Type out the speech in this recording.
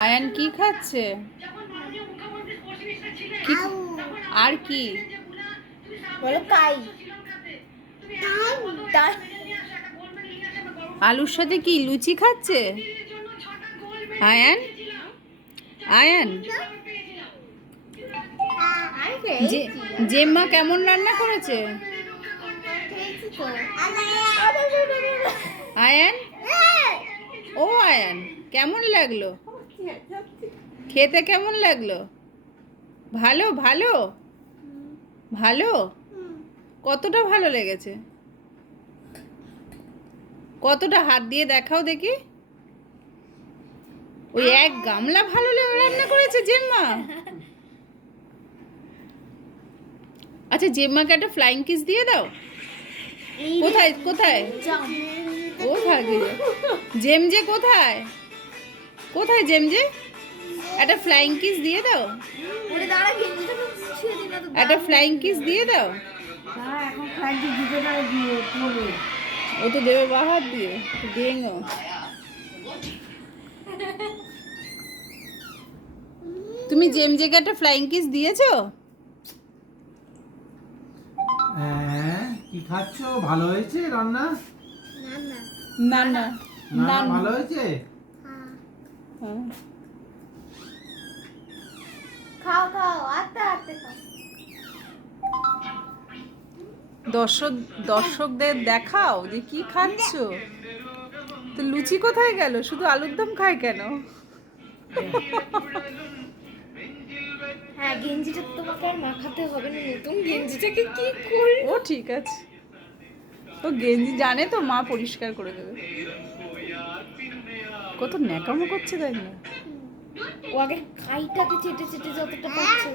আয়ান কি খাচ্ছে? কি আর কি বলো তাই তাই আলুর সাথে কি লুচি খাচ্ছে? আয়ান আয়ান যে জেম্মা কেমন রান্না করেছে? আয়ান ও আয়ান কেমন লাগলো খেতে? কেমন লাগলো? ভালো ভালো ভালো? কতটা ভালো লেগেছে? কতটা হাত দিয়ে দেখাও দেখি। ওই এক গামলা ভালো রান্না করেছে জেম্মা। আচ্ছা জেম্মাকে একটা ফ্লাইং কিস দিয়ে দাও। কোথায় কোথায় ও থাকে? জেমজে কোথায়? কোথায় জেমজে? একটা ফ্লাইং কিস দিয়ে দাও। একটা ফ্লাইং কিস দিয়ে দাও। ও তো দেবে বাহার দিয়ে দেঙ্গো। তুমি জেমজেকে একটা ফ্লাইং কিস দিয়েছো? হ্যাঁ, কি খাচ্ছো? ভালো হয়েছে রান্না? না না না রান্না ভালো হয়েছে? হ্যাঁ। খাও খাও আস্তে আস্তে খাও। দর্শকদের দেখাও যে কি খাচ্ছো। তো লুচি কোথায় গেল? শুধু আলুর দম খায় কেন? হ্যাঁ গেঞ্জিটা তোমাকে আর মাখাতে হবে না, নতুন গেঞ্জিটাকে কি করি? ও ঠিক আছে, ও গেঞ্জি জানে তো মা পরিষ্কার করে দেবে। কত ন্যাকামো করছে দেখ না। ও আগে খাইটাকে চেটে চেটে যতটা পাচ্ছে